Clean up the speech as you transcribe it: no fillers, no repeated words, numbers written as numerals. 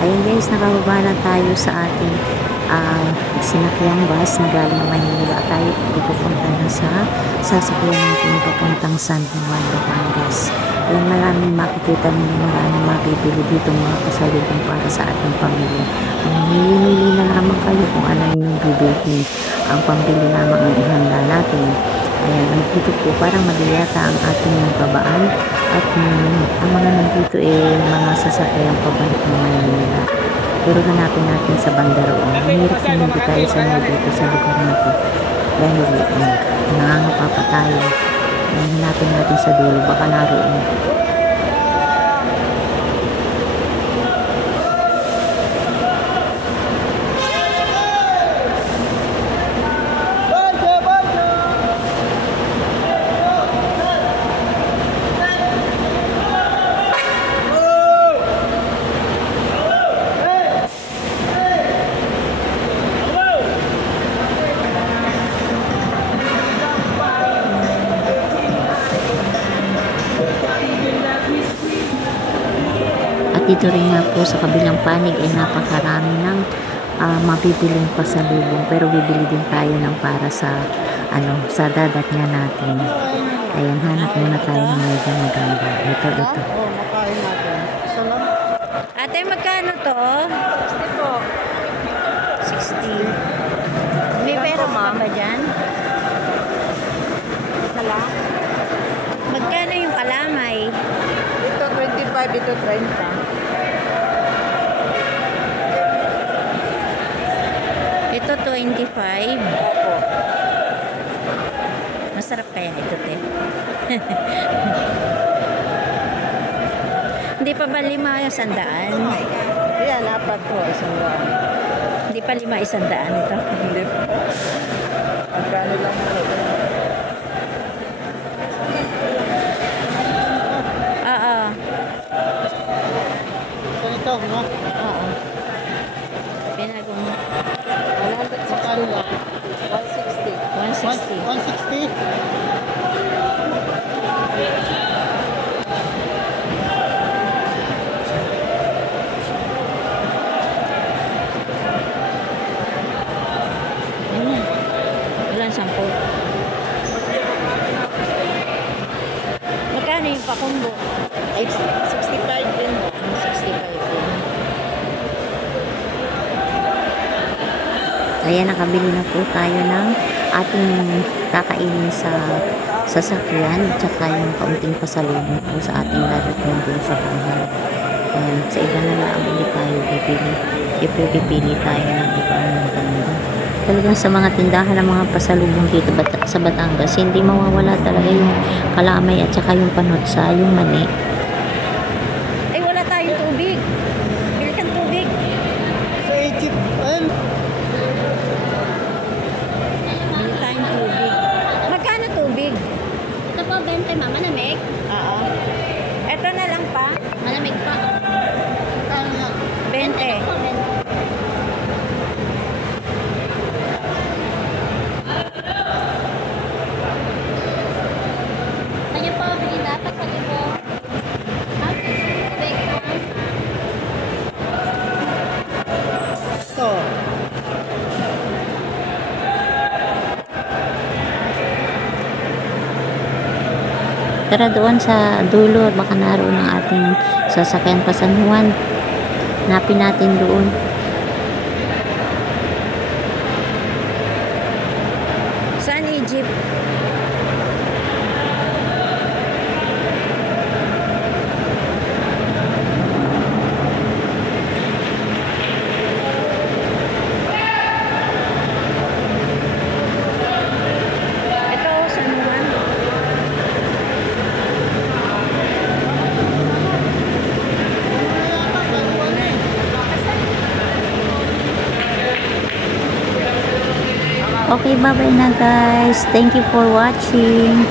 Ayun guys, nakababa na tayo sa ating sinakyang bus na galing Manila. Tayo ipupunta na sa sasakyan natin papuntang San Juan, Batangas. Ayun, maraming makikita ninyo, maraming mabibili dito mga pasalubong para sa ating pamilya. Mamili na lamang kayo kung ano yung bibili. Ang pambili lamang ang ihanda natin. Ayan, nandito po parang madiyata ang ating babaan at ang mga nandito mga sasakyan pabalik ng Manila. Pero hanapin natin sa bandaroon. Mahirap na hindi tayo sanay dito sa lugar natin. Dahil nangangapa pa tayo. Hanapin natin sa dulo, baka naroon. Dito rin nga po sa kabilang panig ay napakarami ng mabibiling pasalubong, pero bibili din tayo ng para sa sa dadat nga natin. Ayan, hanap muna tayo ng medyo maganda. Ito. Ate, magkano to? 60 po. 60. May pera pa ba dyan? Magkano yung kalamay? Ito 25, ito 30. Ito 25. Opo. Masarap kaya ito, te? Hindi pa ba 5 yung 100? Yan, 4 po, 100. Hindi pa 5 100 ito? Hindi po. Magkano lang po. Oo. Ito, no? Oo. Pinagong Magkano lang? 160. 160. 160? Ilan 10? Magkano yung pakumbo? Ay, 65 din mo. 65 din. Kaya nakabili na po tayo ng ating kakainin sa sasakyan, tsaka yung kaunting pasalubong po sa ating darating din sa bahay. Ayan, sa iba na lang ulit tayo pipili tayo ng ibang maganda. Talagang sa mga tindahan ng mga pasalubong dito sa Batangas, hindi mawawala talaga yung kalamay at saka yung panutsa, yung mani. Ay, wala tayong tubig. Bili kang tubig. Sa 80, Bili tayong tubig. Magkano tubig? Ito po, 20 mama, malamig. Oo. Ito na lang pa. Malamig pa. 20. Po, 20. Kanya po, bili dapat sa libo. Big po. ito. Tara doon sa dulo, baka naroon ang ating sasakyan pa San Juan. Hanapin natin doon. Saan Egypt? Ito, San Juan. Okay, bye-bye na guys. Thank you for watching.